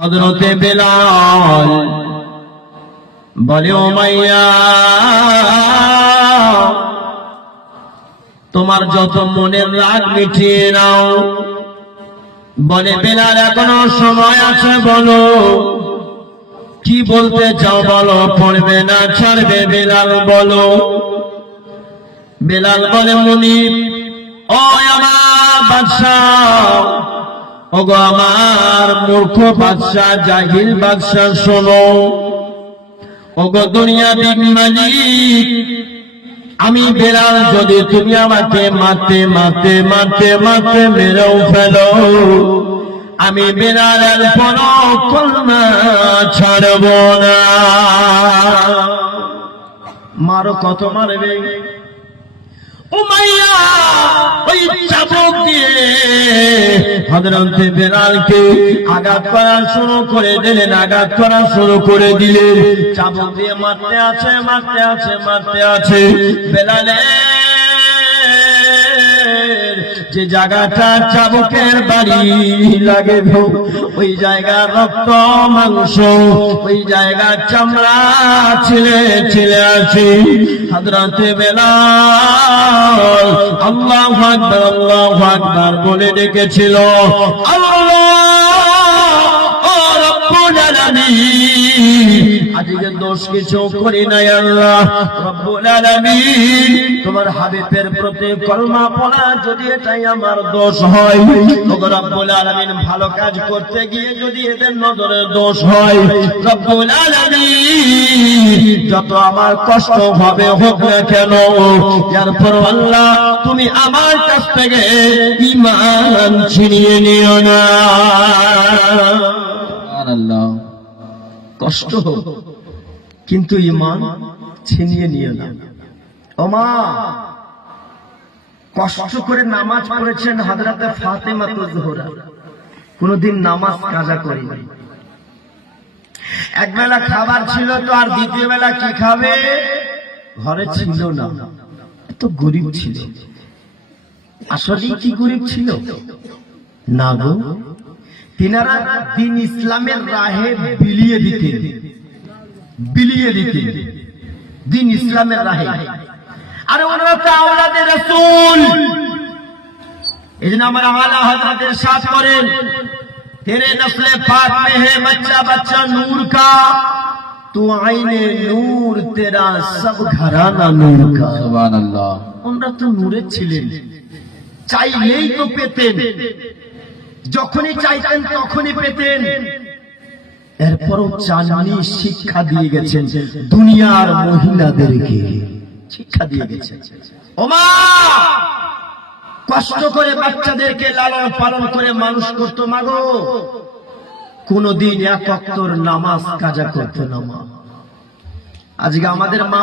হযরতে বেলাল বলে, ও মাইয়া, তোমার যত মনের রাগ মিটিয়ে নাও। বলে, বেলাল এখনো সময় আছে, বলো কি বলতে চাও বলো, পড়বে না ছাড়বে? বেলাল বলো। বেলাল বলে, মুনির, ও আমার বাদশাহ, ওগো আমার মূর্খ বাদশাহ, জাহিল বাদশাহ, শোনো। ওগো দুনিয়ার মালিক, আমি বেলাল যদি তুমি আমাকে মারতে মারতে মারতে মারতে মেরেও ফেলো, আমি বেলালের কোনো কলমা ছাড়ব না। মারো, কত মারবে? উমাইয়া ওই চাবুক দিয়ে হযরতে বেলালকে আঘাত করা শুরু করে দিলেন, আঘাত করা শুরু করে দিলেন। চাবুক দিয়ে মারতে আছে, মারতে আছে, মারতে আছে। বেলালের যে জায়গাটা চাবুকের বাড়ি লাগে, ওই জায়গা রক্ত মাংস, ওই জায়গা চামড়া ছিলে ছিলে আছে। হযরতে বেলাল আল্লাহু আকবার, আল্লাহু আকবার বলে ডেকেছিল, আজকে দোষ কিছু করি নাই আল্লাহ রব্বুল আলামিন, তোমার হাবিবের প্রতি কলমা পড়া যদি এটাই আমার দোষ হয়, ওগো রব্বুল আলামিন, ভালো কাজ করতে গিয়ে যদি এদের নজরে দোষ হয়, রব্বুল আলামিন যত আমার কষ্ট হবে হোক না কেন, এরপর আল্লাহ তুমি আমার কাছ থেকে ঈমান ছিনিয়ে নিও না। সুবহানাল্লাহ। কষ্ট হোক কিন্তু ঈমান ছিনিয়ে নিও না। ও মা, কষ্ট করে নামাজ পড়েছেন হযরতে ফাতেমাতুজ জোহরা, কোনদিন নামাজ কাজা করেনি। একবেলা খাবার ছিল তো, আর দ্বিতীয় বেলা কি খাবে ঘরে ছিল না, তো গরিব ছিল। আসলে কি গরিব ছিল না গো, তিনারা দিন ইসলামের রাহে বিলিয়ে দিতেন, বিলিয়ে দিতেন দিন ইসলামের রাহে। আর ওনারা তো আওলাদে রাসূল, এজন্য আমার আলা হযরত ইরশাদ করেন, तेरे नस्ले पाक में है बच्चा बच्चा नूर का, तू आईने नूर तेरा सब घराना नूर का। सुभान अल्लाह। আমরা তো নূরের ছিলেন, চাইলেই তো পেতেন, যখনই চাইতেন তখনই পেতেন। এরপরও চাননি শিক্ষা দিয়ে গেছেন দুনিয়ার মহিলাদেরকে, শিক্ষা দিয়ে গেছেন। ওমা কষ্ট করে বাচ্চাদেরকে লালন পালন করে মানুষ করতো, মাগো কোনদিন এক ওয়াক্তর নামাজ কাজা করতো না মা। আজকে আমাদের মা